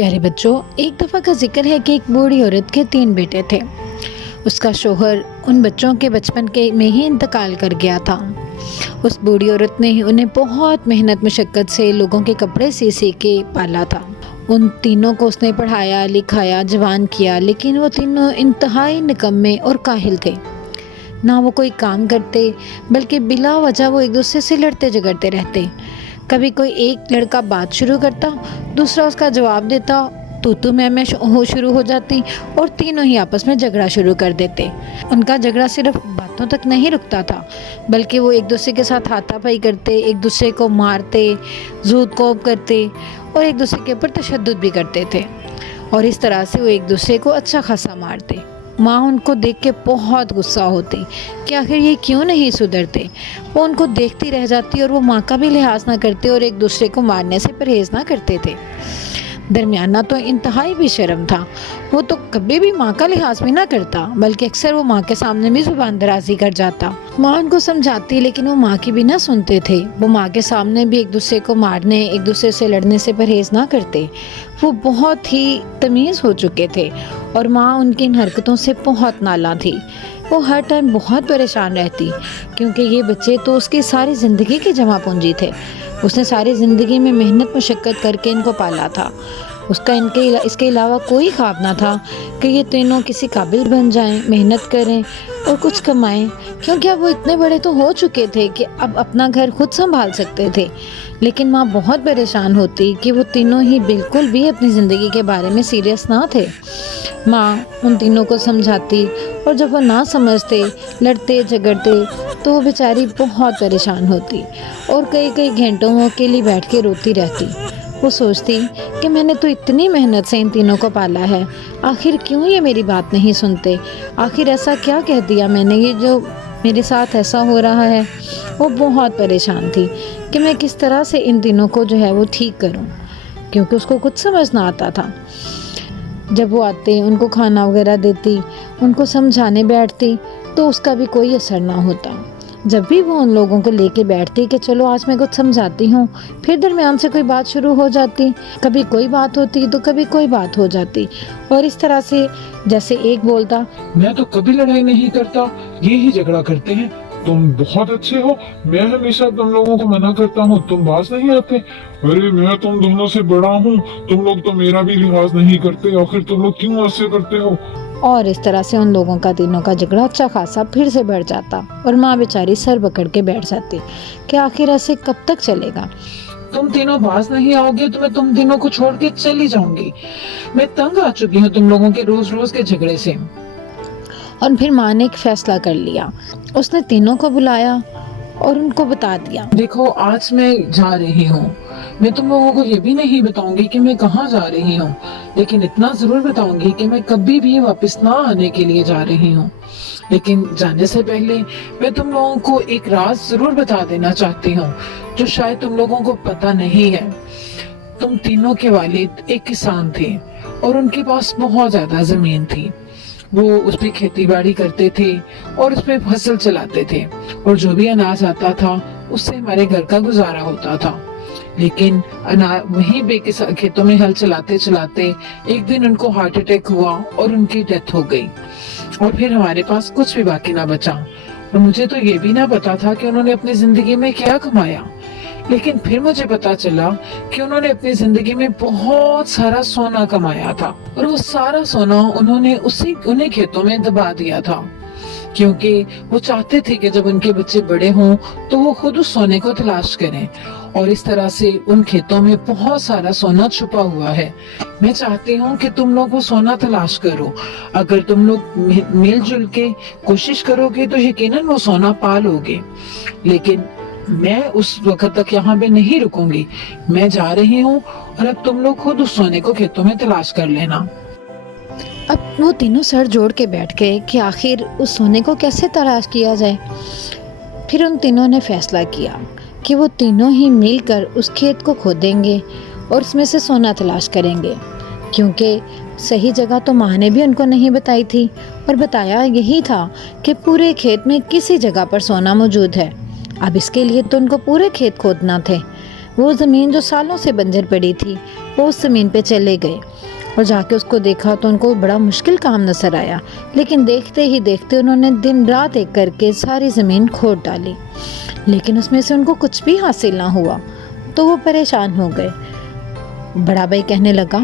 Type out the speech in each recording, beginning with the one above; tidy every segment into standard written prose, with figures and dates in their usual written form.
प्यारे बच्चों, एक दफ़ा का जिक्र है कि एक बूढ़ी औरत के 3 बेटे थे। उसका शोहर उन बच्चों के बचपन के में ही इंतकाल कर गया था। उस बूढ़ी औरत ने ही उन्हें बहुत मेहनत मशक्क़त से लोगों के कपड़े सी के पाला था। उन तीनों को उसने पढ़ाया, लिखाया, जवान किया, लेकिन वो तीनों इंतहाई निकम्मे और काहिल थे। ना वो कोई काम करते, बल्कि बिला वजह वो एक दूसरे से लड़ते झगड़ते रहते। कभी कोई एक लड़का बात शुरू करता, दूसरा उसका जवाब देता, तू मैं शुरू हो जाती और तीनों ही आपस में झगड़ा शुरू कर देते। उनका झगड़ा सिर्फ बातों तक नहीं रुकता था, बल्कि वो एक दूसरे के साथ हाथापाई करते, एक दूसरे को मारते, ज़ूद कौब करते और एक दूसरे के ऊपर तशद्दुद भी करते थे। और इस तरह से वो एक दूसरे को अच्छा खासा मारते। माँ उनको देख के बहुत गुस्सा होती कि आखिर ये क्यों नहीं सुधरते। वो उनको देखती रह जाती और वो माँ का भी लिहाज ना करते और एक दूसरे को मारने से परहेज़ ना करते थे। दरमियाना तो इंतहाई भी शर्म था। वो तो कभी भी माँ का लिहाज भी ना करता, बल्कि अक्सर वो माँ के सामने भी जुबान दराजी कर जाता। माँ उनको समझाती, लेकिन वो माँ की भी ना सुनते थे। वो माँ के सामने भी एक दूसरे को मारने, एक दूसरे से लड़ने से परहेज़ ना करते। वो बहुत ही तमीज़ हो चुके थे और माँ उनकी इन हरकतों से बहुत नाला थी। वो हर टाइम बहुत परेशान रहती, क्योंकि ये बच्चे तो उसकी सारी ज़िंदगी की जमा पूंजी थे। उसने सारी ज़िंदगी में मेहनत मशक्क़त करके इनको पाला था। उसका इसके अलावा कोई ख्वाब ना था कि ये तीनों किसी काबिल बन जाएं, मेहनत करें और कुछ कमाएं, क्योंकि अब वो इतने बड़े तो हो चुके थे कि अब अपना घर खुद संभाल सकते थे। लेकिन माँ बहुत परेशान होती कि वो तीनों ही बिल्कुल भी अपनी ज़िंदगी के बारे में सीरियस ना थे। माँ उन तीनों को समझाती और जब वो ना समझते, लड़ते झगड़ते, तो वो बेचारी बहुत परेशान होती और कई घंटों वो अकेली बैठ के रोती रहती। वो सोचती कि मैंने तो इतनी मेहनत से इन तीनों को पाला है, आखिर क्यों ये मेरी बात नहीं सुनते। आखिर ऐसा क्या कह दिया मैंने, ये जो मेरे साथ ऐसा हो रहा है। वो बहुत परेशान थी कि मैं किस तरह से इन तीनों को जो है वो ठीक करूं, क्योंकि उसको कुछ समझ ना आता था। जब वो आते, उनको खाना वगैरह देती, उनको समझाने बैठती, तो उसका भी कोई असर ना होता। जब भी वो उन लोगों को लेके बैठती कि चलो आज मैं कुछ समझाती हूँ, फिर दरमियान से कोई बात शुरू हो जाती। कभी कोई बात होती तो कभी कोई बात हो जाती, और इस तरह से जैसे एक बोलता, मैं तो कभी लड़ाई नहीं करता, ये ही झगड़ा करते हैं। तुम बहुत अच्छे हो, मैं हमेशा तुम लोगों को मना करता हूँ, तुम पास नहीं आते। अरे मैं तुम दोनों से बड़ा हूँ, तुम लोग तो मेरा भी लिहाज नहीं करते, आखिर तुम लोग क्यों ऐसे करते हो। और इस तरह से उन लोगों का तीनों का झगड़ा अच्छा खासा फिर से बढ़ जाता और माँ बेचारी सर पकड़ के बैठ जाती कि आखिर ऐसे कब तक चलेगा। तुम तीनों पास नहीं आओगे तो मैं तुम तीनों को छोड़ के चली जाऊंगी। मैं तंग आ चुकी हूँ तुम लोगों के रोज रोज के झगड़े से। और फिर माँ ने एक फैसला कर लिया। उसने तीनों को बुलाया और उनको बता दिया, देखो आज मैं जा रही हूँ, मैं तुम लोगों को ये भी नहीं बताऊंगी कि मैं कहाँ जा रही हूँ, लेकिन इतना जरूर बताऊंगी कि मैं कभी भी वापस ना आने के लिए जा रही हूँ। लेकिन जाने से पहले मैं तुम लोगों को एक राज जरूर बता देना चाहती हूँ, जो शायद तुम लोगों को पता नहीं है। तुम तीनों के वालिद एक किसान थे और उनके पास बहुत ज्यादा जमीन थी। वो उस पे खेती बाड़ी करते थे और उस पे फसल चलाते थे, और जो भी अनाज आता था उससे हमारे घर का गुजारा होता था। लेकिन वहीं पे खेतों में हल चलाते चलाते एक दिन उनको हार्ट अटैक हुआ और उनकी डेथ हो गई, और फिर हमारे पास कुछ भी बाकी ना बचा। और मुझे तो ये भी ना पता था कि उन्होंने अपनी जिंदगी में क्या कमाया, लेकिन फिर मुझे पता चला कि उन्होंने अपनी जिंदगी में बहुत सारा सोना कमाया था, और वो सारा सोना उन्होंने उन्हीं खेतों में दबा दिया था, क्योंकि वो चाहते थे कि जब उनके बच्चे बड़े हों तो वो खुद उस सोने को तलाश करें। और इस तरह से उन खेतों में बहुत सारा सोना छुपा हुआ है। मैं चाहती हूँ कि तुम लोग वो सोना तलाश करो। अगर तुम लोग मिलजुल के कोशिश करोगे तो यकीनन वो सोना पा लोगे। लेकिन मैं उस वक्त तक यहाँ पे नहीं रुकूंगी, मैं जा रही हूँ, और अब तुम लोग खुद उस सोने को खेतों में तलाश कर लेना। अब वो तीनों सर जोड़ के बैठ गए कि आखिर उस सोने को कैसे तलाश किया जाए। फिर उन तीनों ने फैसला किया कि वो तीनों ही मिलकर उस खेत को खोदेंगे और उसमें से सोना तलाश करेंगे, क्योंकि सही जगह तो माँ ने भी उनको नहीं बताई थी, और बताया यही था कि पूरे खेत में किसी जगह पर सोना मौजूद है। अब इसके लिए तो उनको पूरे खेत खोदना थे। वो ज़मीन जो सालों से बंजर पड़ी थी, वो उस ज़मीन पे चले गए और जाके उसको देखा तो उनको बड़ा मुश्किल काम नज़र आया, लेकिन देखते ही देखते उन्होंने दिन रात एक करके सारी ज़मीन खोद डाली, लेकिन उसमें से उनको कुछ भी हासिल ना हुआ। तो वो परेशान हो गए। बड़ा भाई कहने लगा,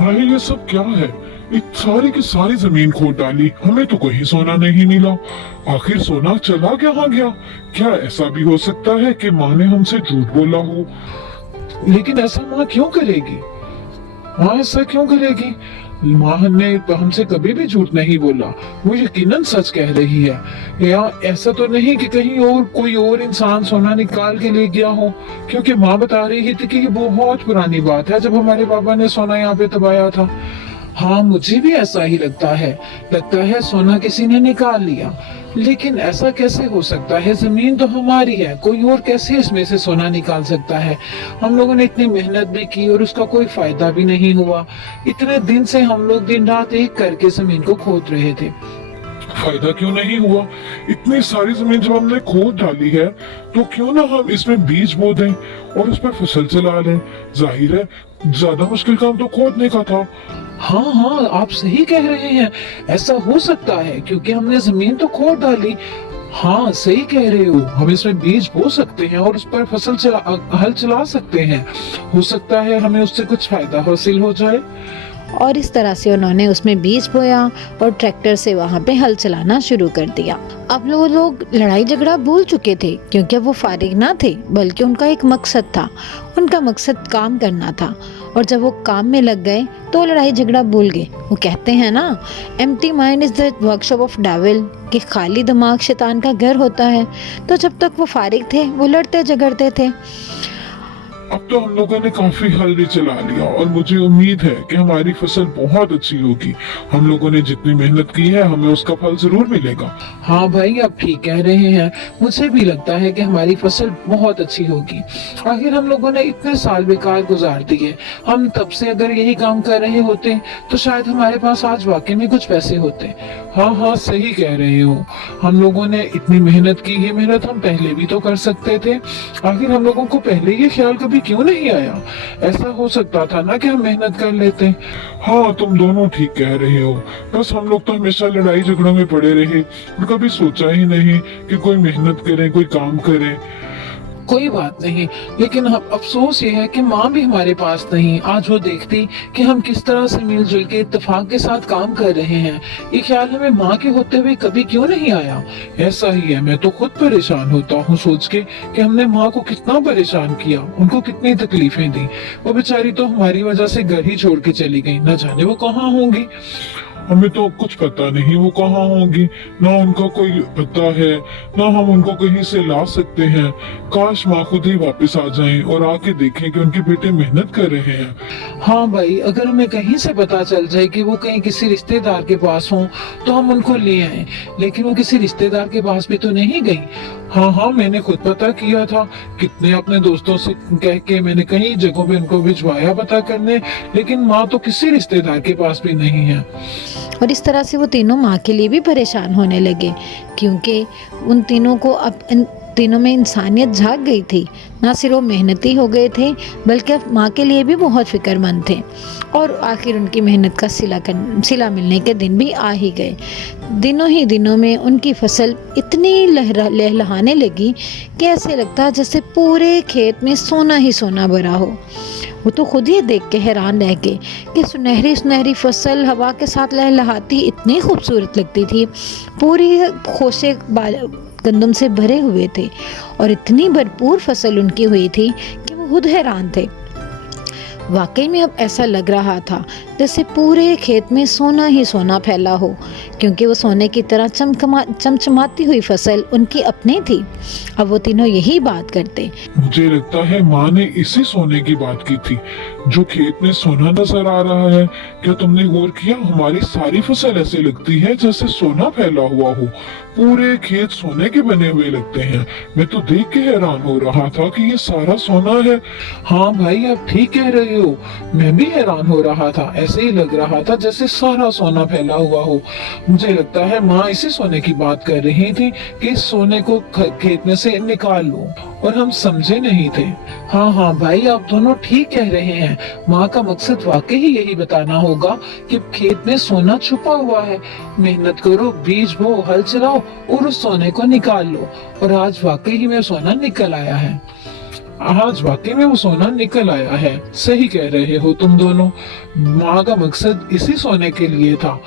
अरे ये सब क्या है? सारी की सारी जमीन खोद डाली, हमें तो कोई सोना नहीं मिला। आखिर सोना चला कहाँ गया? क्या ऐसा भी हो सकता है कि माँ ने हमसे झूठ बोला हो? लेकिन ऐसा माँ क्यों करेगी? माँ ऐसा क्यों करेगी? माँ ने हमसे कभी भी झूठ नहीं बोला, वो यकीनन सच कह रही है। या ऐसा तो नहीं कि कहीं और कोई और इंसान सोना निकाल के ले गया हो, क्योंकि माँ बता रही थी कि ये बहुत पुरानी बात है जब हमारे बाबा ने सोना यहाँ पे दबाया था। हाँ, मुझे भी ऐसा ही लगता है सोना किसी ने निकाल लिया। लेकिन ऐसा कैसे हो सकता है? जमीन तो हमारी है, कोई और कैसे इसमें से सोना निकाल सकता है? हम लोगों ने इतनी मेहनत भी की और उसका कोई फायदा भी नहीं हुआ। इतने दिन से हम लोग दिन रात एक करके जमीन को खोद रहे थे। फायदा क्यों नहीं हुआ? इतनी सारी जमीन जब हमने खोद डाली है तो क्यों ना हम इसमें बीज बो दें और उस पर फसल चला लें। जाहिर है ज्यादा मुश्किल काम तो खोदने का था। हाँ, आप सही कह रहे हैं, ऐसा हो सकता है क्योंकि हमने जमीन तो खोद डाली। हाँ, सही कह रहे हो, हम इसमें बीज बो सकते हैं और उस पर हल चला सकते हैं। हो सकता है हमें उससे कुछ फायदा हासिल हो जाए। और इस तरह से उन्होंने उसमें बीज बोया और ट्रैक्टर से वहाँ पे हल चलाना शुरू कर दिया। अब वो लोग लड़ाई झगड़ा भूल चुके थे, क्योंकि वो फारिग ना थे, बल्कि उनका एक मकसद था। उनका मकसद काम करना था, और जब वो काम में लग गए तो लड़ाई झगड़ा भूल गए। वो कहते हैं ना, empty mind is the workshop of devil, कि खाली दिमाग शैतान का घर होता है। तो जब तक वो फारिग थे वो लड़ते झगड़ते थे। अब तो हम लोगों ने काफी हल भी चला लिया और मुझे उम्मीद है कि हमारी फसल बहुत अच्छी होगी। हम लोगों ने जितनी मेहनत की है हमें उसका फल जरूर मिलेगा। हाँ भाई, आप ठीक कह रहे हैं, मुझे भी लगता है कि हमारी फसल बहुत अच्छी होगी। आखिर हम लोगों ने इतने साल बेकार गुजार दिए। हम तब से अगर यही काम कर रहे होते तो शायद हमारे पास आज वाकई में कुछ पैसे होते। हाँ, सही कह रहे हो, हम लोगों ने इतनी मेहनत की, ये मेहनत हम पहले भी तो कर सकते थे। आखिर हम लोगों को पहले ये ख्याल कभी क्यों नहीं आया? ऐसा हो सकता था ना कि हम मेहनत कर लेते। हाँ, तुम दोनों ठीक कह रहे हो। बस हम लोग तो हमेशा लड़ाई झगड़ों में पड़े रहे और कभी सोचा ही नहीं कि कोई मेहनत करे, कोई काम करे। कोई बात नहीं, लेकिन अफसोस ये है कि माँ भी हमारे पास नहीं। आज वो देखती कि हम किस तरह से मिलजुल के इत्तेफाक के साथ काम कर रहे हैं। ये ख्याल हमें माँ के होते हुए कभी क्यों नहीं आया? ऐसा ही है, मैं तो खुद परेशान होता हूँ सोच के कि हमने माँ को कितना परेशान किया, उनको कितनी तकलीफें दी। वो बेचारी तो हमारी वजह से घर ही छोड़ के चली गई, न जाने वो कहाँ होंगी। हमें तो कुछ पता नहीं वो कहाँ होंगी, ना उनका कोई पता है, ना हम उनको कहीं से ला सकते हैं। काश माँ खुद ही वापस आ जाएं और आके देखें कि उनके बेटे मेहनत कर रहे हैं। हाँ भाई, अगर हमें कहीं से पता चल जाए कि वो कहीं किसी रिश्तेदार के पास हों तो हम उनको ले आए, लेकिन वो किसी रिश्तेदार के पास भी तो नहीं गई। हाँ, मैंने खुद पता किया था, कितने अपने दोस्तों से कह के मैंने कई जगहों पे उनको भिजवाया पता करने, लेकिन माँ तो किसी रिश्तेदार के पास भी नहीं है। और इस तरह से वो तीनों माँ के लिए भी परेशान होने लगे, क्योंकि उन तीनों को अब तीनों में इंसानियत झाग गई थी। ना सिर्फ वो मेहनती हो गए थे, बल्कि अब माँ के लिए भी बहुत फिक्रमंद थे। और आखिर उनकी मेहनत का सिला मिलने के दिन भी आ ही गए। दिनों ही दिनों में उनकी फसल इतनी लहलहाने लगी कि ऐसे लगता जैसे पूरे खेत में सोना ही सोना भरा हो। वो तो खुद ही देख के हैरान रह गए कि सुनहरी सुनहरी फसल हवा के साथ लहलहाती इतनी खूबसूरत लगती थी। पूरी खोशे गंदम से भरे हुए थे और इतनी भरपूर फसल उनकी हुई थी कि वो खुद हैरान थे। वाकई में अब ऐसा लग रहा था जैसे पूरे खेत में सोना ही सोना फैला हो, क्योंकि वो सोने की तरह चमचमाती हुई फसल उनकी अपनी थी। अब वो तीनों यही बात करते। मुझे लगता है माँ ने इसी सोने की बात की थी जो खेत में सोना नजर आ रहा है। क्या तुमने गौर किया, हमारी सारी फसल ऐसे लगती है जैसे सोना फैला हुआ हो। पूरे खेत सोने के बने हुए लगते हैं। मैं तो देख के हैरान हो रहा था कि ये सारा सोना है। हाँ भाई, आप ठीक कह रहे हो, मैं भी हैरान हो रहा था। ऐसे ही लग रहा था जैसे सारा सोना फैला हुआ हो। मुझे लगता है माँ इसी सोने की बात कर रही थी कि इस सोने को खेत में से निकाल लो, और हम समझे नहीं थे। हाँ हाँ भाई, आप दोनों ठीक कह रहे हैं। माँ का मकसद वाकई ही यही बताना होगा कि खेत में सोना छुपा हुआ है। मेहनत करो, बीज बो, हल चलाओ और उस सोने को निकाल लो। और आज वाकई ही में सोना निकल आया है। आज वाकई में वो सोना निकल आया है। सही कह रहे हो तुम दोनों, माँ का मकसद इसी सोने के लिए था।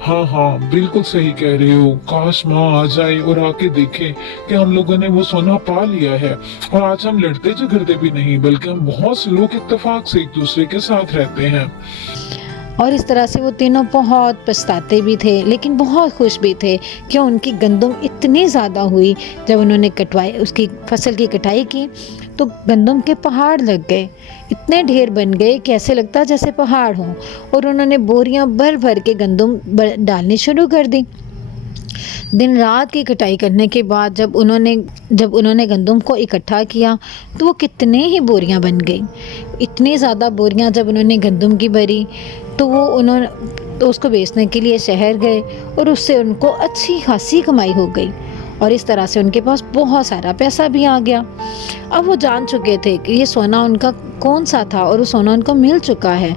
हाँ हाँ, बिल्कुल सही कह रहे हो। काश माँ आ जाए और आके देखे कि हम लोगों ने वो सोना पा लिया है। और आज हम लड़ते झगड़ते भी नहीं, बल्कि हम बहुत से लोग इत्तेफाक से एक दूसरे के साथ रहते हैं। और इस तरह से वो तीनों बहुत पछताते भी थे, लेकिन बहुत खुश भी थे कि उनकी गंदम इतनी ज़्यादा हुई। जब उन्होंने कटवाई, उसकी फसल की कटाई की, तो गंदम के पहाड़ लग गए। इतने ढेर बन गए कि ऐसे लगता जैसे पहाड़ हों। और उन्होंने बोरियां भर भर के गंदम डालनी शुरू कर दी। दिन रात की कटाई करने के बाद जब उन्होंने गंदम को इकट्ठा किया, तो वो कितने ही बोरियां बन गई। इतनी ज़्यादा बोरियां जब उन्होंने गंदम की भरी, तो तो उसको बेचने के लिए शहर गए और उससे उनको अच्छी खासी कमाई हो गई। और इस तरह से उनके पास बहुत सारा पैसा भी आ गया। अब वो जान चुके थे कि ये सोना उनका कौन सा था और वो सोना उनको मिल चुका है।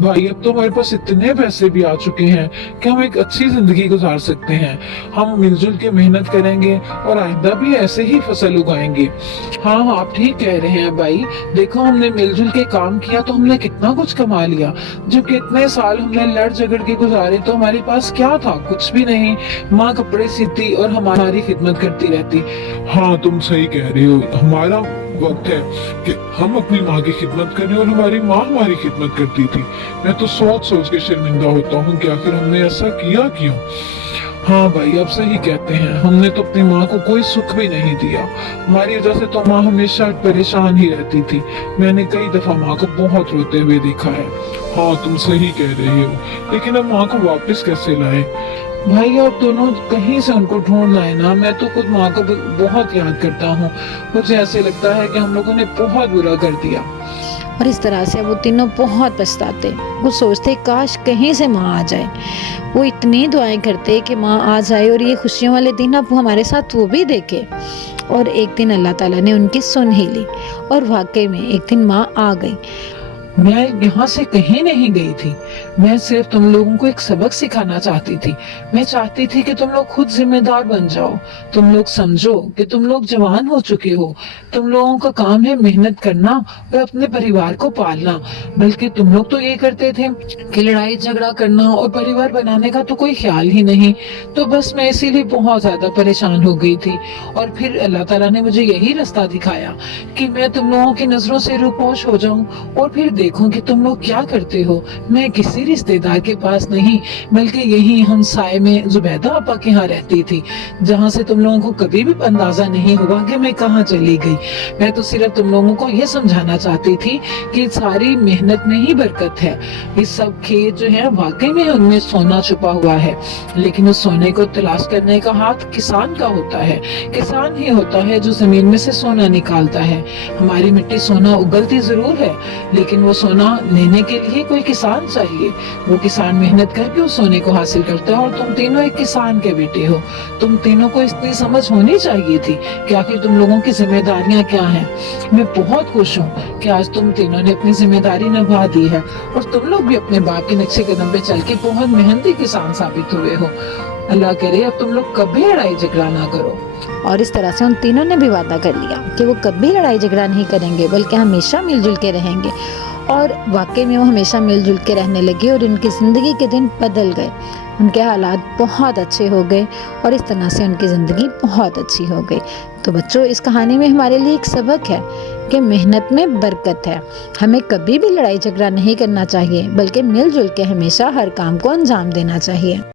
भाई, अब तो हमारे पास इतने पैसे भी आ चुके हैं कि हम एक अच्छी जिंदगी गुजार सकते हैं। हम मिलजुल के मेहनत करेंगे और आइंदा भी ऐसे ही फसल उगाएंगे। हाँ हाँ, आप ठीक कह रहे हैं भाई। देखो, हमने मिलजुल के काम किया तो हमने कितना कुछ कमा लिया। जब कितने साल हमने लड़ झगड़ के गुजारे तो हमारे पास क्या था? कुछ भी नहीं। माँ कपड़े सीती और हमारी खिदमत करती रहती। हाँ, तुम सही कह रहे हो। हमारा वक्त है कि हम अपनी माँ की खिदमत करें और हमारी माँ हमारी खिदमत करती थी। मैं तो सोच सोच के शर्मिंदा होता हूँ कि आखिर हमने ऐसा किया क्यों। हाँ भाई, आप सही कहते हैं। हमने तो अपनी माँ को कोई सुख भी नहीं दिया। हमारी वजह से तो माँ हमेशा परेशान ही रहती थी। मैंने कई दफा माँ को बहुत रोते हुए देखा है। हाँ, तुम सही कह रहे हो, लेकिन अब माँ को वापस कैसे लाएं? भाई, आप दोनों कहीं से उनको ढूंढ लाए ना। मैं तो खुद माँ को बहुत याद करता हूँ। मुझे ऐसे लगता है कि हम लोगों ने बहुत बुरा कर दिया। और इस तरह से वो तीनों बहुत पछताते। वो सोचते काश कहीं से माँ आ जाए। वो इतनी दुआएं करते कि माँ आ जाए और ये खुशियों वाले दिन अब हमारे साथ वो भी देखे। और एक दिन अल्लाह ताला ने उनकी सुन ही ली और वाकई में एक दिन माँ आ गई। मैं यहाँ से कहीं नहीं गई थी। मैं सिर्फ तुम लोगों को एक सबक सिखाना चाहती थी। मैं चाहती थी कि तुम लोग खुद जिम्मेदार बन जाओ। तुम लोग समझो कि तुम लोग जवान हो चुके हो। तुम लोगों का काम है मेहनत करना और अपने परिवार को पालना। बल्कि तुम लोग तो ये करते थे कि लड़ाई झगड़ा करना और परिवार बनाने का तो कोई ख्याल ही नहीं। तो बस मैं इसीलिए बहुत ज्यादा परेशान हो गई थी। और फिर अल्लाह ताला ने मुझे यही रास्ता दिखाया कि मैं तुम लोगों की नजरों से रूपोश हो जाऊं और फिर देखूं कि तुम लोग क्या करते हो। मैं किसी रिश्तेदार के पास नहीं, बल्कि यही हम साए में जुबैदा आपा के यहाँ रहती थी, जहाँ से तुम लोगों को कभी भी अंदाजा नहीं हुआ कि मैं कहाँ चली गई। मैं तो सिर्फ तुम लोगों को ये समझाना चाहती थी कि सारी मेहनत में ही बरकत है। ये सब खेत जो है वाकई में उनमें सोना छुपा हुआ है, लेकिन उस सोने को तलाश करने का हाथ किसान का होता है। किसान ही होता है जो जमीन में से सोना निकालता है। हमारी मिट्टी सोना उगलती जरूर है, लेकिन वो सोना लेने के लिए कोई किसान चाहिए। वो किसान मेहनत करके उस सोने को हासिल करता है। और तुम तीनों एक किसान के बेटे हो। तुम तीनों को इतनी समझ होनी चाहिए थी कि आखिर तुम लोगों की जिम्मेदारियां क्या हैं। मैं बहुत खुश हूँ कि आज तुम तीनों ने अपनी जिम्मेदारी निभा दी है और तुम लोग भी अपने बाप के नक्शे कदम पे चल के बहुत मेहनती किसान साबित हुए हो। अल्लाह करे अब तुम लोग कभी लड़ाई झगड़ा ना करो। और इस तरह से उन तीनों ने भी वादा कर लिया कि वो कभी लड़ाई झगड़ा नहीं करेंगे, बल्कि हमेशा मिलजुल के रहेंगे। और वाकई में वो हमेशा मिलजुल के रहने लगे और उनकी ज़िंदगी के दिन बदल गए। उनके हालात बहुत अच्छे हो गए और इस तरह से उनकी ज़िंदगी बहुत अच्छी हो गई। तो बच्चों, इस कहानी में हमारे लिए एक सबक है कि मेहनत में बरकत है। हमें कभी भी लड़ाई झगड़ा नहीं करना चाहिए, बल्कि मिलजुल के हमेशा हर काम को अंजाम देना चाहिए।